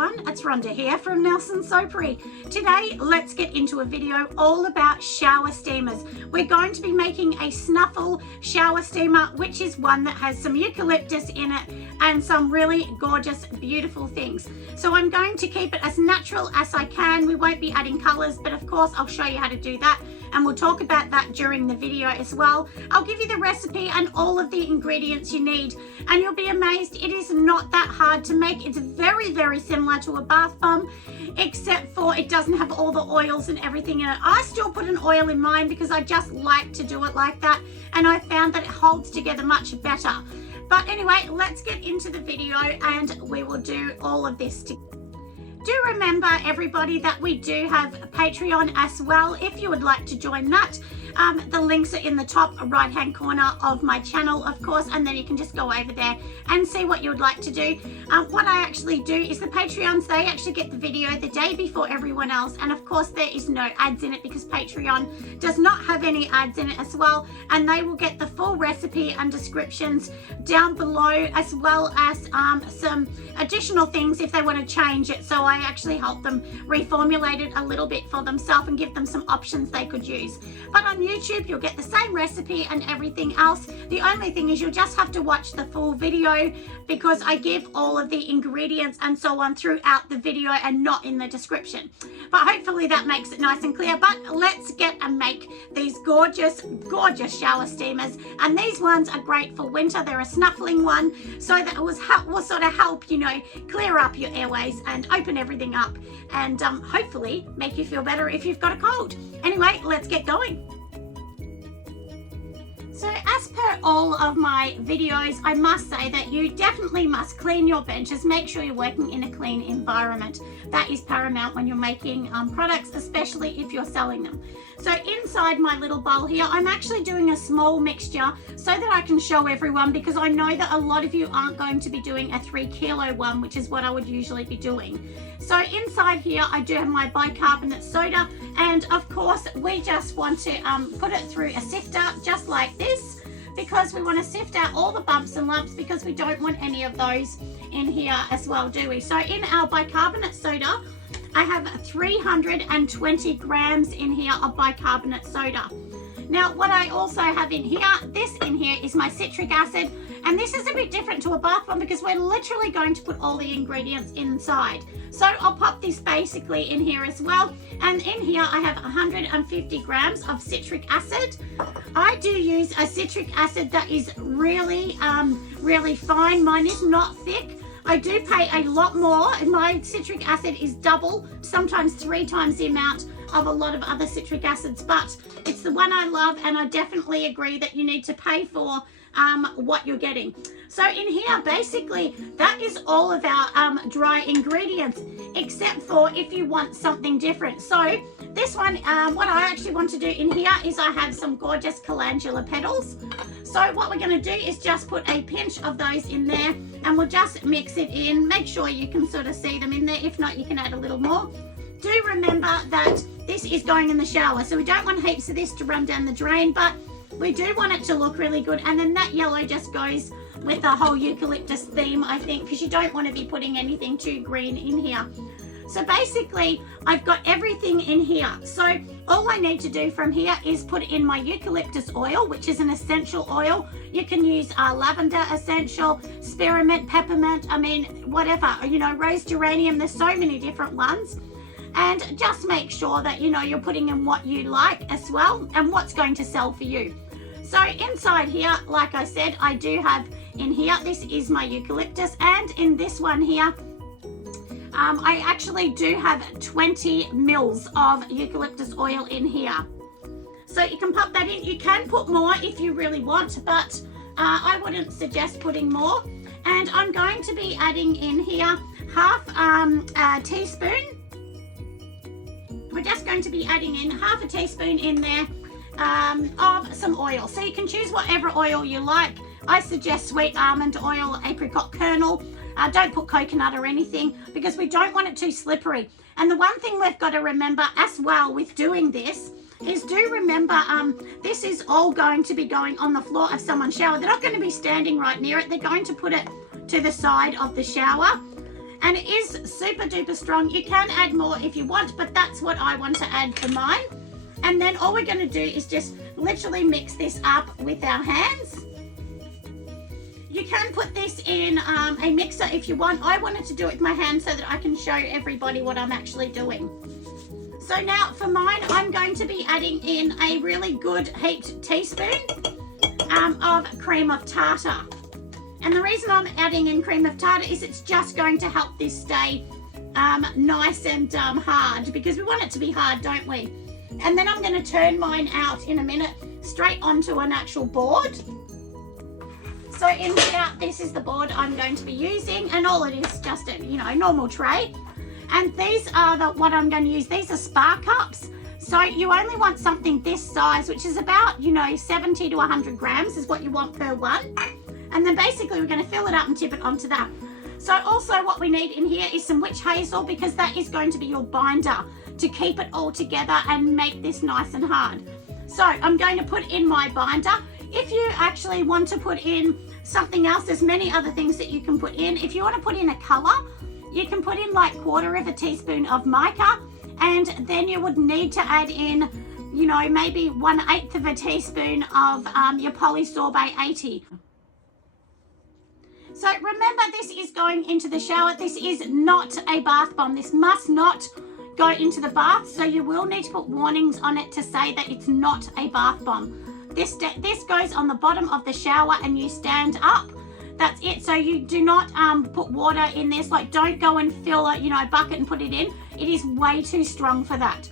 everyone, it's Rhonda here from Nelson Soapery. Today, let's get into a video all about shower steamers. We're going to be making a snuffle shower steamer, which is one that has some eucalyptus in it and some really gorgeous, beautiful things. So I'm going to keep it as natural as I can. We won't be adding colors, but of course I'll show you how to do that, and we'll talk about that during the video as well. I'll give you the recipe and all of the ingredients you need, and you'll be amazed. It is not that hard to make. It's very, very similar to a bath bomb, except for it doesn't have all the oils and everything in it. I still put an oil in mine because I just like to do it like that, and I found that it holds together much better. But anyway, let's get into the video and we will do all of this together. Do remember, everybody, that we do have a Patreon as well if you would like to join that. The links are in the top right hand corner of my channel, of course, and then you can just go over there and see what you would like to do. What I actually do is the Patreons, they actually get the video the day before everyone else, and of course there is no ads in it because Patreon does not have any ads in it as well, and they will get the full recipe and descriptions down below, as well as some additional things if they want to change it. So I actually help them reformulate it a little bit for themselves and give them some options they could use. But on YouTube, you'll get the same recipe and everything else. The only thing is you'll just have to watch the full video because I give all of the ingredients and so on throughout the video and not in the description. But hopefully that makes it nice and clear. But let's get and make these gorgeous, gorgeous shower steamers. And these ones are great for winter. They're a snuffling one, so that will sort of help, you know, clear up your airways and open everything up, and hopefully make you feel better if you've got a cold. Anyway, let's get going. So as per all of my videos, I must say that you definitely must clean your benches. Make sure you're working in a clean environment. That is paramount when you're making products, especially if you're selling them. So inside my little bowl here, I'm actually doing a small mixture so that I can show everyone, because I know that a lot of you aren't going to be doing a 3 kilo one, which is what I would usually be doing. So inside here, I do have my bicarbonate soda, and of course, we just want to put it through a sifter, just like this, because we want to sift out all the bumps and lumps, because we don't want any of those in here as well, do we? So in our bicarbonate soda, I have 320 grams in here of bicarbonate soda. Now, what I also have in here, this in here is my citric acid, and this is a bit different to a bath bomb because we're literally going to put all the ingredients inside. So I'll pop this basically in here as well, and in here I have 150 grams of citric acid. I do use a citric acid that is really, really fine. Mine is not thick. I do pay a lot more, and my citric acid is double, sometimes 3 times the amount of a lot of other citric acids, but it's the one I love, and I definitely agree that you need to pay for what you're getting. So in here, basically, that is all of our dry ingredients, except for if you want something different. So this one, what I actually want to do in here is I have some gorgeous calendula petals. So what we're going to do is just put a pinch of those in there, and we'll just mix it in. Make sure you can sort of see them in there. If not, you can add a little more. Do remember that this is going in the shower, so we don't want heaps of this to run down the drain, but we do want it to look really good. And then that yellow just goes with the whole eucalyptus theme, I think, because you don't want to be putting anything too green in here. So basically, I've got everything in here. So all I need to do from here is put in my eucalyptus oil, which is an essential oil. You can use lavender essential, spearmint, peppermint, I mean, whatever, you know, rose geranium. There's so many different ones. And just make sure that, you know, you're putting in what you like as well and what's going to sell for you. So inside here, like I said, I do have in here, this is my eucalyptus, and in this one here, I actually do have 20 mils of eucalyptus oil in here. So you can pop that in. You can put more if you really want, but I wouldn't suggest putting more. And I'm going to be adding in here half a teaspoon. We're just going to be adding in half a teaspoon in there of some oil. So you can choose whatever oil you like. I suggest sweet almond oil, apricot kernel. Don't put coconut or anything, because we don't want it too slippery. And the one thing we've got to remember as well with doing this is, do remember this is all going to be going on the floor of someone's shower. They're not going to be standing right near it. They're going to put it to the side of the shower. and it is super duper strong. You can add more if you want, but that's what I want to add for mine. And then all we're going to do is just literally mix this up with our hands. You can put this in a mixer if you want. I wanted to do it with my hands so that I can show everybody what I'm actually doing. So now for mine, I'm going to be adding in a really good heaped teaspoon of cream of tartar. And the reason I'm adding in cream of tartar is it's just going to help this stay nice and hard, because we want it to be hard, don't we? And then I'm going to turn mine out in a minute straight onto an actual board. So in here, this is the board I'm going to be using, and all it is just a normal tray. And these are what I'm going to use. These are spar cups. So you only want something this size, which is about 70 to 100 grams is what you want per one. And then basically we're going to fill it up and tip it onto that. So also what we need in here is some witch hazel, because that is going to be your binder to keep it all together and make this nice and hard. So I'm going to put in my binder. If you actually want to put in something else, there's many other things that you can put in. If you want to put in a color, you can put in like 1/4 teaspoon of mica, and then you would need to add in, maybe 1/8 teaspoon of your polysorbate 80. So remember, this is going into the shower. This is not a bath bomb. This must not go into the bath. So you will need to put warnings on it to say that it's not a bath bomb. This goes on the bottom of the shower and you stand up. That's it. So you do not put water in this. Like, don't go and fill a bucket and put it in. It is way too strong for that.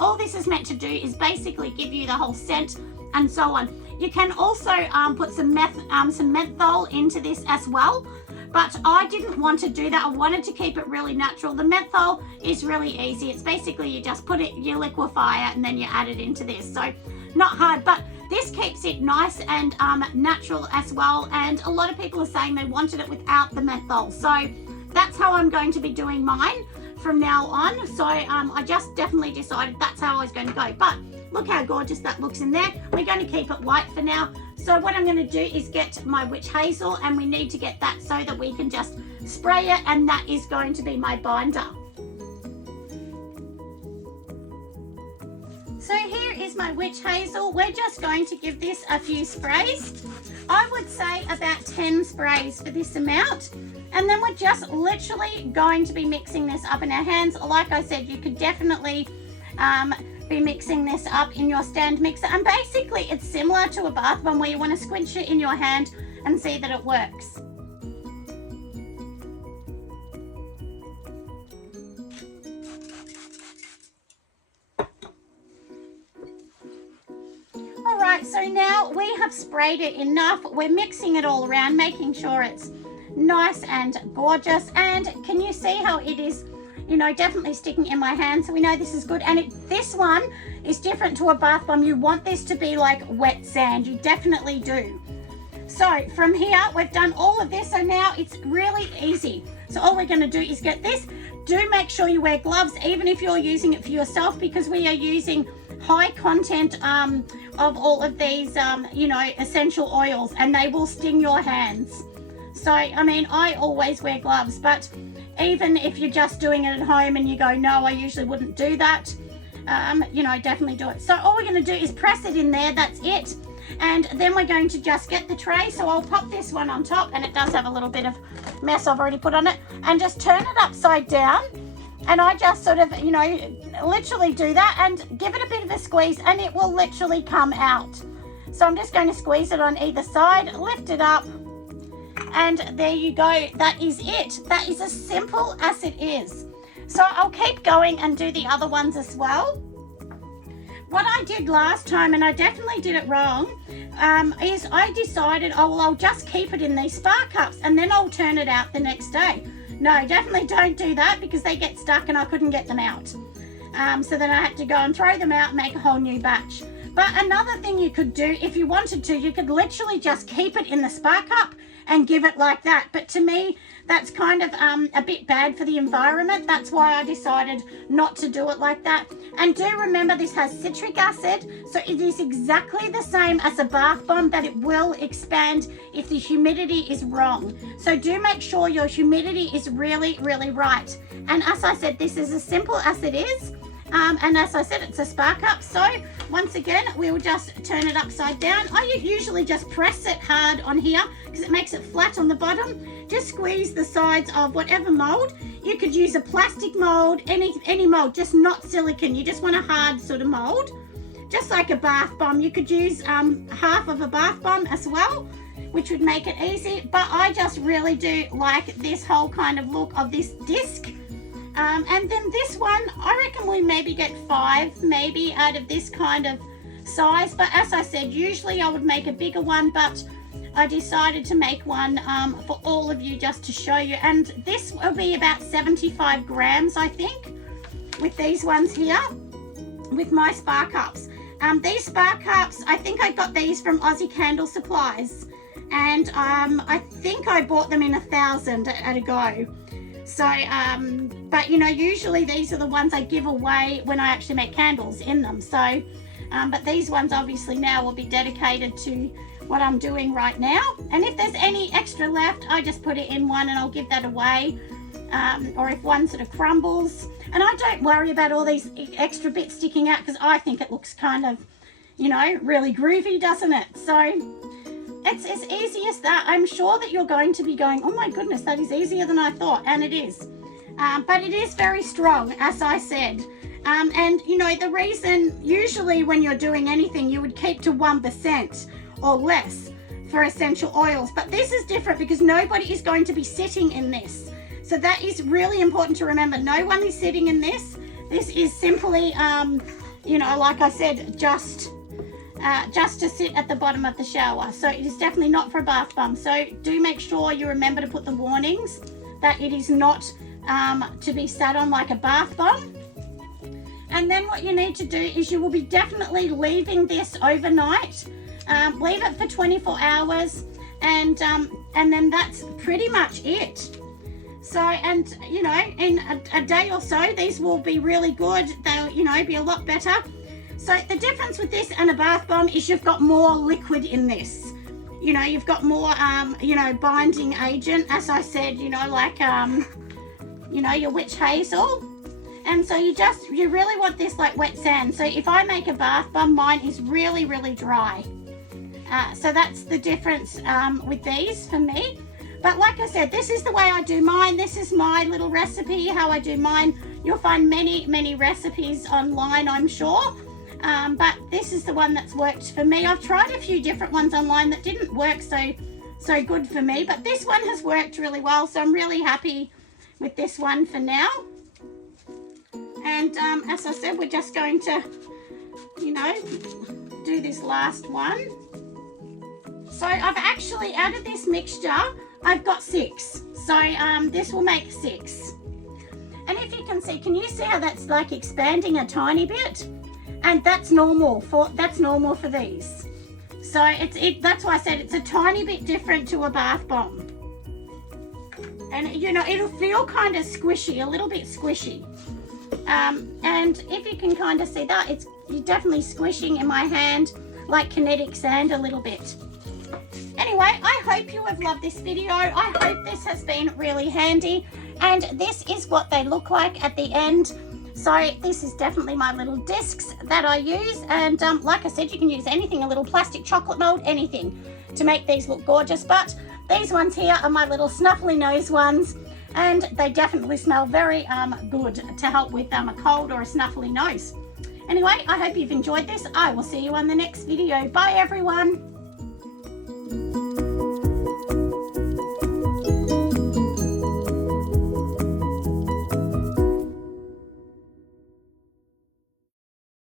All this is meant to do is basically give you the whole scent and so on. You can also put some menthol into this as well, but I didn't want to do that. I wanted to keep it really natural. The menthol is really easy. It's basically you just put it, you liquefy it, and then you add it into this. So not hard, but this keeps it nice and natural as well. And a lot of people are saying they wanted it without the menthol. So that's how I'm going to be doing mine from now on. So I just definitely decided that's how I was going to go. But look how gorgeous that looks in there. We're going to keep it white for now. So what I'm going to do is get my witch hazel, and we need to get that so that we can just spray it, and that is going to be my binder. So here is my witch hazel. We're just going to give this a few sprays. I would say about 10 sprays for this amount. And then we're just literally going to be mixing this up in our hands. Like I said, you could definitely be mixing this up in your stand mixer. And basically it's similar to a bath bomb where you want to squinch it in your hand and see that it works. Alright, so now we have sprayed it enough. We're mixing it all around, making sure it's nice and gorgeous. And can you see how it is, definitely sticking in my hand? So we know this is good. And this one is different to a bath bomb. You want this to be like wet sand. You definitely do. So from here, we've done all of this. So now it's really easy. So all we're going to do is get this. Do make sure you wear gloves, even if you're using it for yourself, because we are using high content of all of these, essential oils, and they will sting your hands. So, I always wear gloves, but even if you're just doing it at home and you go, no, I usually wouldn't do that, definitely do it. So all we're going to do is press it in there. That's it. And then we're going to just get the tray. So I'll pop this one on top, and it does have a little bit of mess I've already put on it, and just turn it upside down. And I just sort of, literally do that and give it a bit of a squeeze, and it will literally come out. So I'm just going to squeeze it on either side, lift it up, and there you go. That is it. That is as simple as it is. So I'll keep going and do the other ones as well. What I did last time, and I definitely did it wrong, is I decided, I'll just keep it in these spar cups and then I'll turn it out the next day. No, definitely don't do that, because they get stuck and I couldn't get them out. So then I had to go and throw them out and make a whole new batch. But another thing you could do, if you wanted to, you could literally just keep it in the spar cup and give it like that. But to me, that's kind of a bit bad for the environment. That's why I decided not to do it like that. And do remember, this has citric acid, so it is exactly the same as a bath bomb, that it will expand if the humidity is wrong. So do make sure your humidity is really, really right. And as I said, this is as simple as it is. And as I said, it's a spark up. So once again, we'll just turn it upside down. I usually just press it hard on here because it makes it flat on the bottom. Just squeeze the sides of whatever mold. You could use a plastic mold, any mold, just not silicone. You just want a hard sort of mold, just like a bath bomb. You could use half of a bath bomb as well, which would make it easy. But I just really do like this whole kind of look of this disc. And then this one, I reckon we maybe get 5 maybe out of this kind of size. But as I said, usually I would make a bigger one, but I decided to make one for all of you just to show you. And this will be about 75 grams, I think, with these ones here, with my spark ups. These spark ups, I think I got these from Aussie Candle Supplies. And I think I bought them in 1,000 at a go. So, but you know, usually these are the ones I give away when I actually make candles in them. So, but these ones obviously now will be dedicated to what I'm doing right now. And if there's any extra left, I just put it in one and I'll give that away. Or if one sort of crumbles. And I don't worry about all these extra bits sticking out because I think it looks kind of, you know, really groovy, doesn't it? So it's as easy as that. I'm sure that you're going to be going, oh my goodness, that is easier than I thought. And it is. But it is very strong, as I said. And, you know, the reason, usually when you're doing anything, you would keep to 1% or less for essential oils. But this is different because nobody is going to be sitting in this. So that is really important to remember. No one is sitting in this. This is simply, you know, like I said, just to sit at the bottom of the shower. So it is definitely not for a bath bomb. So do make sure you remember to put the warnings that it is not to be sat on like a bath bomb. And then what you need to do is you will be definitely leaving this overnight. Leave it for 24 hours and then that's pretty much it. So, and you know, in a day or so, these will be really good. They'll, you know, be a lot better. So the difference with this and a bath bomb is you've got more liquid in this. You know, you've got more, you know, binding agent, as I said, you know, like, you know, your witch hazel. And so you really want this like wet sand. So if I make a bath bomb, mine is really, really dry. So that's the difference with these for me. But like I said, this is the way I do mine. This is my little recipe, how I do mine. You'll find many, many recipes online, I'm sure. But this is the one that's worked for me. I've tried a few different ones online that didn't work so good for me. But this one has worked really well. So I'm really happy with this one for now. And as I said, we're just going to, you know, do this last one. So I've actually, out of this mixture, I've got 6. So this will make 6. And if you can you see how that's like expanding a tiny bit? And that's normal for these. So that's why I said it's a tiny bit different to a bath bomb. And you know, it'll feel kind of squishy, a little bit squishy. And if you can kind of see that, you're definitely squishing in my hand like kinetic sand a little bit. Anyway, I hope you have loved this video. I hope this has been really handy. And this is what they look like at the end. So this is definitely my little discs that I use. And like I said, you can use anything, a little plastic chocolate mold, anything to make these look gorgeous. But these ones here are my little snuffly nose ones. And they definitely smell very good to help with a cold or a snuffly nose. Anyway, I hope you've enjoyed this. I will see you on the next video. Bye, everyone.